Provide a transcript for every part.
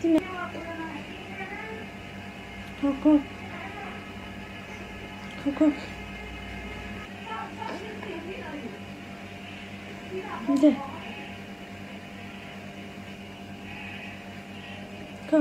Go. There. Go.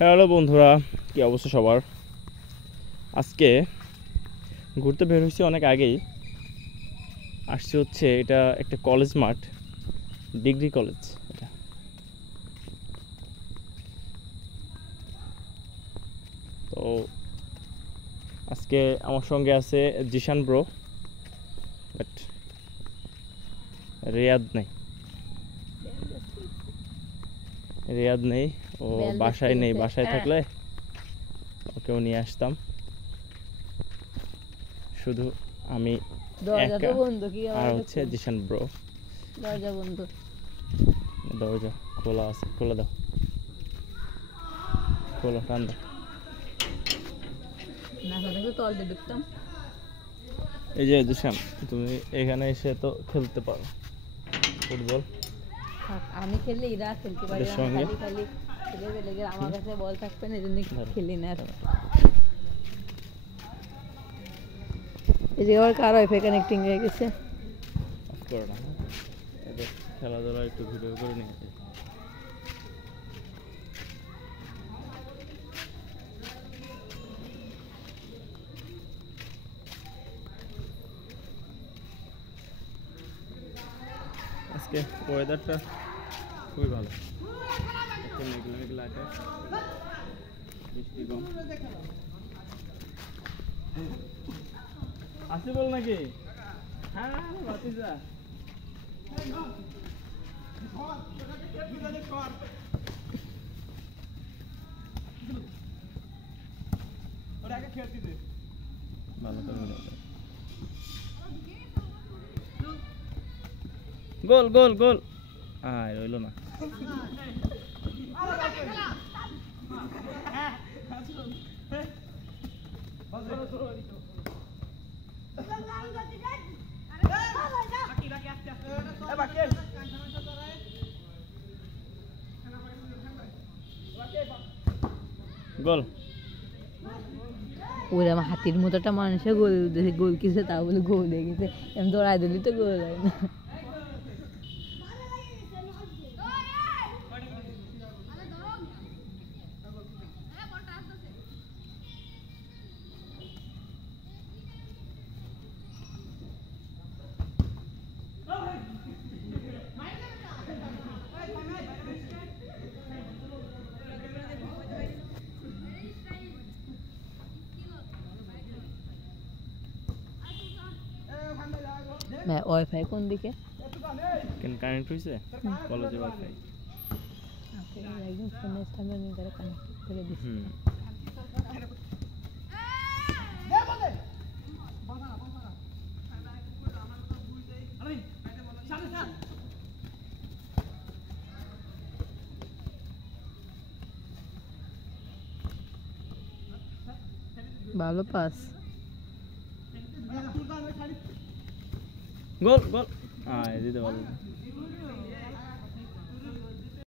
Hello বন্ধুরা, কি অবস্থা সবার? আজকে ঘুরতে বের হয়েছি অনেক আগেই। আসছে হচ্ছে এটা একটা কলেজ মাঠ, ডিগ্রি কলেজ এটা। তো আজকে আমার সঙ্গে আছে জিশান ব্রো, বাট রিয়াদ নেই, ও বাসায় নেই। বাসায় থাকলে ওকেও নিয়ে আসতাম, শুধু আমি একা আর হচ্ছে জিশান ব্রো। দরজা খোলা আছে, খোলা দাও, খোলা, টান দাও। এই যে জিশান, তুমি এখানে এসে তো খেলতে পারো ফুটবল। আমি খেললে এরা খেলতে পারে না, খালি খেলে আমার কাছে বল থাকবে না, এজন্য খেলি না। এই যে ওর কার ওয়াইফাই কানেক্টিং হয়ে গেছে, অফ করো না। এদের খেলাধুলা একটু ভিডিও করে নিয়ে আজকে ওয়েদারটা খুবই ভালো, মেঘলা আছে, বৃষ্টি কম। আসি বল নাকি? হ্যাঁ বাতিজা, গোল গোল গোল, আয় রইল না। গোল। ওরা আমার হাতির মতো একটা মানুষের গোল দিয়েছে, গোল কিসে তা বলে গোল হয়ে গেছে, আমি দৌড়াই দিলি তো গোল হয় না। ওয়াইফাই কোন দিকে কানেক্ট হয়েছে? কলেজের ওয়াইফাই একদম ফোনের সামনে নিয়ে করে কানেক্ট করে দিচ্ছি। ভালো পাস, গোল গোল, আয় দিতে পারবো।